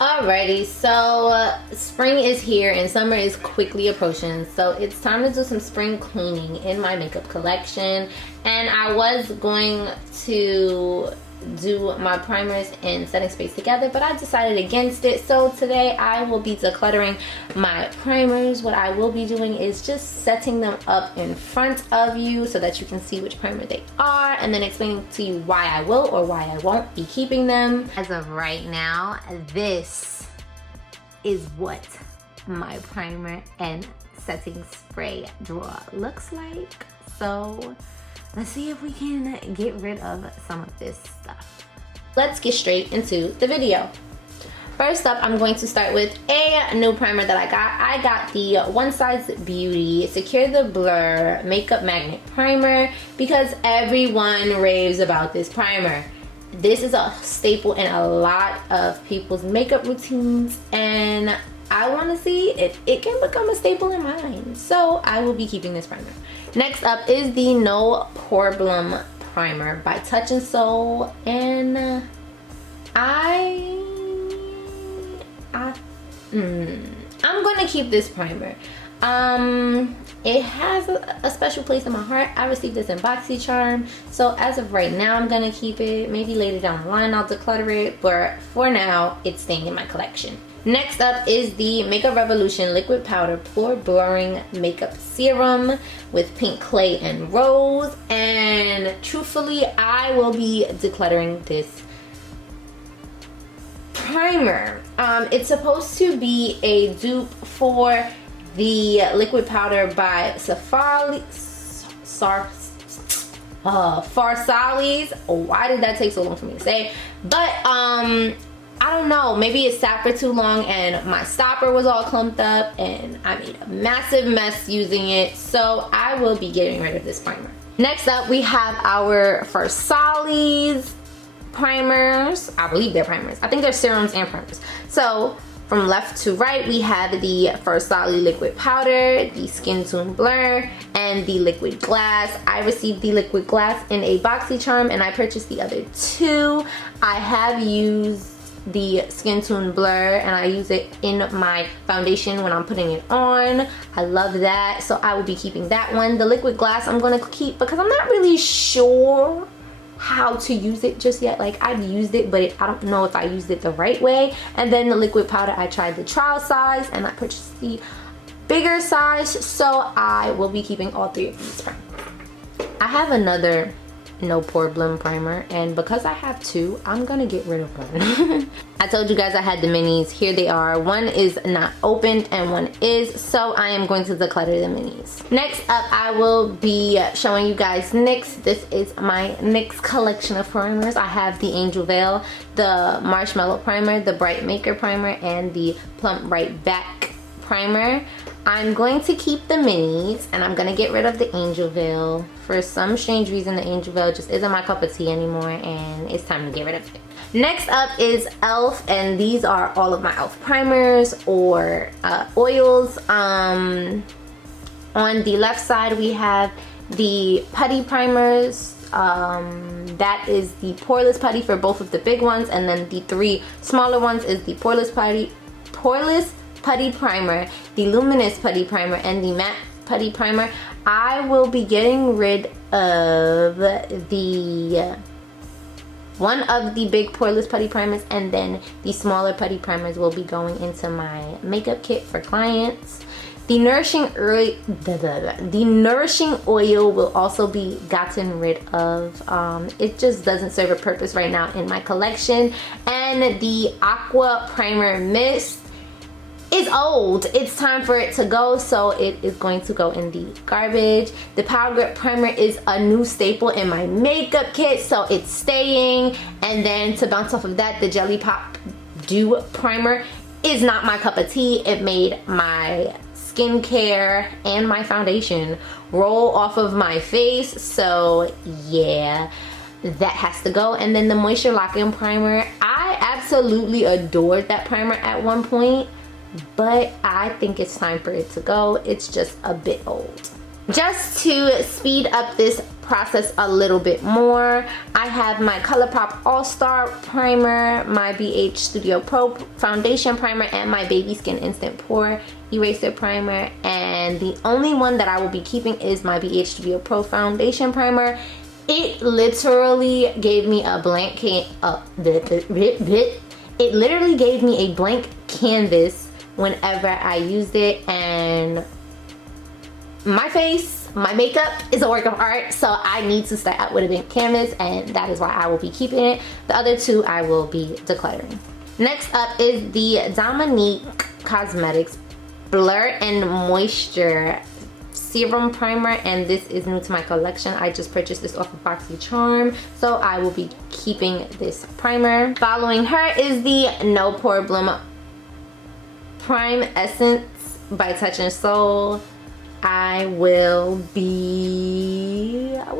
Alrighty, so spring is here and summer is quickly approaching, so it's time to do some spring cleaning in my makeup collection. And I was going to do my primers and setting sprays together, but I decided against it. So today I will be decluttering my primers. What I will be doing is just setting them up in front of you so that you can see which primer they are, and then explaining to you why I will or why I won't be keeping them. As of right now, this is what my primer and setting spray drawer looks like. So let's see if we can get rid of some of this stuff. Let's get straight into the video. First up, I'm going to start with a new primer that I got. I got the One Size Beauty Secure the Blur Makeup Magnet Primer because everyone raves about this primer. This is a staple in a lot of people's makeup routines, and I want to see if it can become a staple in mine. So I will be keeping this primer. Next up is the No Problem Primer by Touch in Soul, and I'm gonna keep this primer. It has a special place in my heart. I received this in BoxyCharm, so as of right now I'm gonna keep it. Maybe later down the line I'll declutter it, but for now it's staying in my collection. Next up is the Makeup Revolution Liquid Powder Pore Blurring Makeup Serum with Pink Clay and Rose. And truthfully, I will be decluttering this primer. It's supposed to be a dupe for the liquid powder by Farsalis. Why did that take so long for me to say? But I don't know, maybe it sat for too long and my stopper was all clumped up and I made a massive mess using it, so I will be getting rid of this primer. Next up, we have our Farsalis primers. I believe they're primers. I think they're serums and primers. So from left to right, we have the Farsali Liquid Powder, the Skin Tune Blur, and the Liquid Glass. I received the Liquid Glass in a BoxyCharm and I purchased the other two. I have used the Skin Tune Blur and I use it in my foundation when I'm putting it on. I love that, so I will be keeping that one. The Liquid Glass I'm gonna keep because I'm not really sure how to use it just yet. Like, I've used it, but I don't know if I used it the right way. And then the liquid powder, I tried the trial size and I purchased the bigger size, so I will be keeping all three of these primers. I have another No Problem primer, and because I have two, I'm gonna get rid of one. I told you guys I had the minis. Here they are. One is not opened and one is, so I am going to declutter the minis. Next up, I will be showing you guys NYX. This is my NYX collection of primers. I have the Angel Veil, the Marshmallow Primer, the Bright Maker Primer, and the Plump Bright Back Primer. I'm going to keep the minis and I'm gonna get rid of the Angel Veil. For some strange reason, the Angel Veil just isn't my cup of tea anymore and it's time to get rid of it. Next up is e.l.f. and these are all of my e.l.f. primers or oils. On the left side we have the putty primers. That is the poreless putty for both of the big ones, and then the three smaller ones is the poreless putty primer, the luminous putty primer, and the matte putty primer. I will be getting rid of the one of the big poreless putty primers, and then the smaller putty primers will be going into my makeup kit for clients. The nourishing oil will also be gotten rid of. It just doesn't serve a purpose right now in my collection. And the aqua primer mist is old. It's time for it to go, so it is going to go in the garbage. The Power Grip Primer is a new staple in my makeup kit, so it's staying. And then to bounce off of that, the Jelly Pop Dew Primer is not my cup of tea. It made my skincare and my foundation roll off of my face, so yeah, that has to go. And then the Moisture Lock-In Primer, I absolutely adored that primer at one point, but I think it's time for it to go. It's just a bit old. Just to speed up this process a little bit more, I have my ColourPop All-Star Primer, my BH Studio Pro Foundation Primer, and my Baby Skin Instant Pore Eraser Primer. And the only one that I will be keeping is my BH Studio Pro Foundation Primer. It literally gave me a blank it literally gave me a blank canvas whenever I used it, and my face, my makeup is a work of art, so I need to start out with a blank canvas, and that is why I will be keeping it. The other two I will be decluttering. Next up is the Dominique Cosmetics Blur and Moisture Serum Primer, and this is new to my collection. I just purchased this off of BoxyCharm, so I will be keeping this primer. Following her is the No Pore Bloom Prime Essence by Touch in Soul. What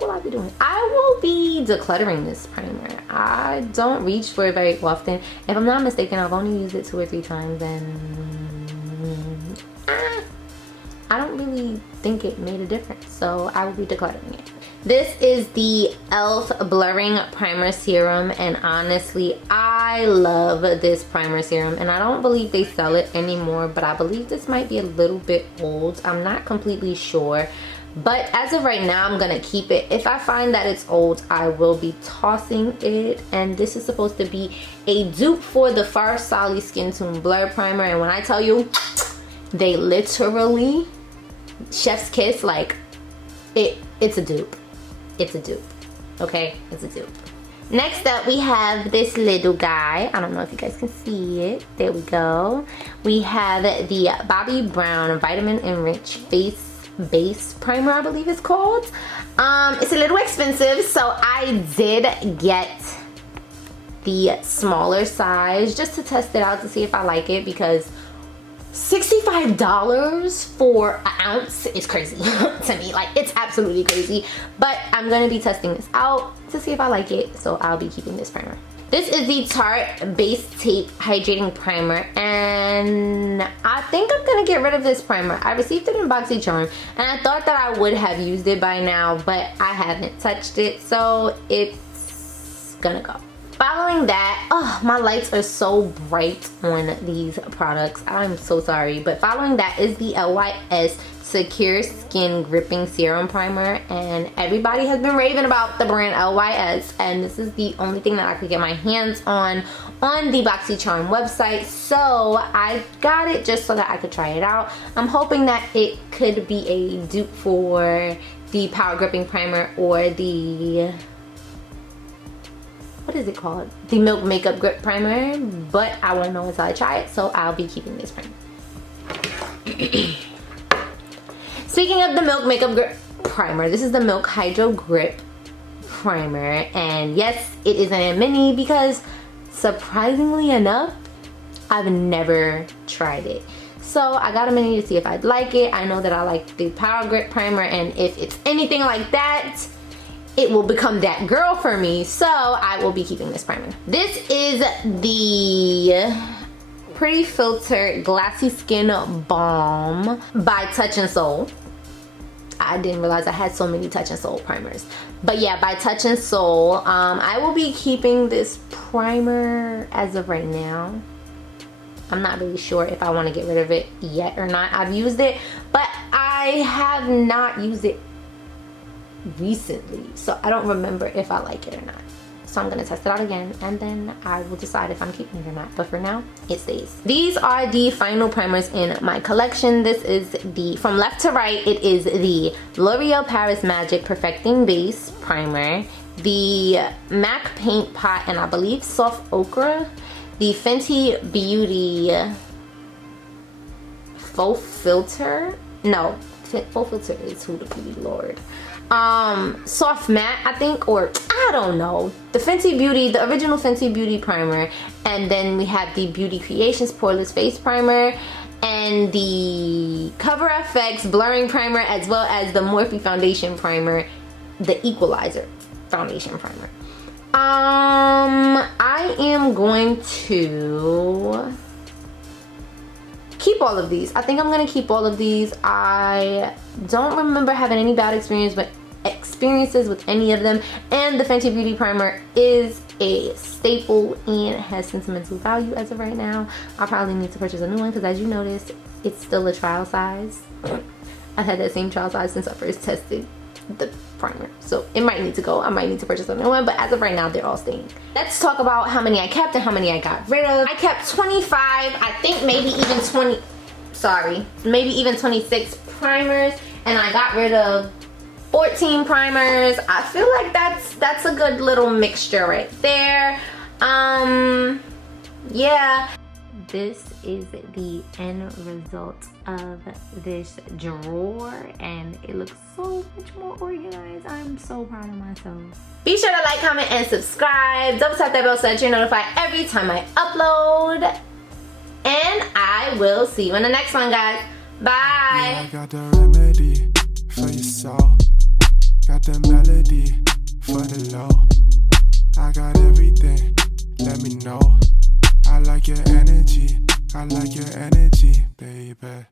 will I be doing? I will be decluttering this primer. I don't reach for it very often. If I'm not mistaken, I've only used it 2 or 3 times, and I don't really think it made a difference, so I will be decluttering it. This is the e.l.f. Blurring Primer Serum, and honestly, I love this primer serum, and I don't believe they sell it anymore, but I believe this might be a little bit old. I'm not completely sure, but as of right now, I'm gonna keep it. If I find that it's old, I will be tossing it. And this is supposed to be a dupe for the Farsali Skin Tone Blur Primer, and when I tell you, they literally chef's kiss, like it's a dupe. It's a dupe, okay? It's a dupe. Next up, we have this little guy. I don't know if you guys can see it. There we go. We have the Bobbi Brown Vitamin Enriched Face Base Primer, I believe it's called. It's a little expensive, so I did get the smaller size just to test it out to see if I like it, because $65 for an ounce is crazy to me. Like, it's absolutely crazy, but I'm gonna be testing this out to see if I like it, so I'll be keeping this primer. This is the Tarte Base Tape Hydrating Primer, and I think I'm gonna get rid of this primer. I received it in BoxyCharm, and I thought that I would have used it by now, but I haven't touched it, so it's gonna go. Following that, oh, my lights are so bright on these products. I'm so sorry. But following that is the LYS Secure Skin Gripping Serum Primer. And everybody has been raving about the brand LYS. And this is the only thing that I could get my hands on the BoxyCharm website. So I got it just so that I could try it out. I'm hoping that it could be a dupe for the Power Gripping Primer or the... what is it called? The Milk Makeup Grip Primer, but I want to know until I try it, so I'll be keeping this primer. Speaking of the Milk Makeup Grip Primer, this is the Milk Hydro Grip Primer, and yes, it is in a mini because surprisingly enough, I've never tried it. So I got a mini to see if I'd like it. I know that I like the Power Grip Primer, and if it's anything like that, it will become that girl for me, so I will be keeping this primer. This is the Pretty Filter Glassy Skin Balm by Touch in Soul. I didn't realize I had so many Touch in Soul primers. But yeah, by Touch in Soul. I will be keeping this primer as of right now. I'm not really sure if I want to get rid of it yet or not. I've used it, but I have not used it recently, so I don't remember if I like it or not. So I'm gonna test it out again, and then I will decide if I'm keeping it or not, but for now it stays. These are the final primers in my collection. This is the, from left to right, it is the L'Oreal Paris Magic Perfecting Base Primer, the MAC Paint Pot, and I believe Soft Ochre, the Fenty Beauty Faux Filter, no, Faux Filter is Huda Beauty, Lord. Soft Matte, I think, or I don't know. The Fenty Beauty, the original Fenty Beauty primer, and then we have the Beauty Creations Poreless Face Primer, and the Cover FX Blurring Primer, as well as the Morphe Foundation Primer, the Equalizer Foundation Primer. I am going to keep all of these. I think I'm gonna keep all of these. I don't remember having any bad experiences with any of them, and the Fenty Beauty primer is a staple and has sentimental value as of right now. I probably need to purchase a new one because, as you notice, it's still a trial size. I've had that same trial size since I first tested the primer, so it might need to go. I might need to purchase a new one, but as of right now, they're all staying. Let's talk about how many I kept and how many I got rid of. I kept 25, I think maybe even 26 primers, and I got rid of 14 primers. I feel like that's a good little mixture right there. Yeah. This is the end result of this drawer, and it looks so much more organized. I'm so proud of myself. Be sure to like, comment, and subscribe. Double tap that bell so that you're notified every time I upload. And I will see you in the next one, guys. Bye. Yeah, I got the remedy for your soul. Got the melody for the low. I got everything, let me know. I like your energy, baby.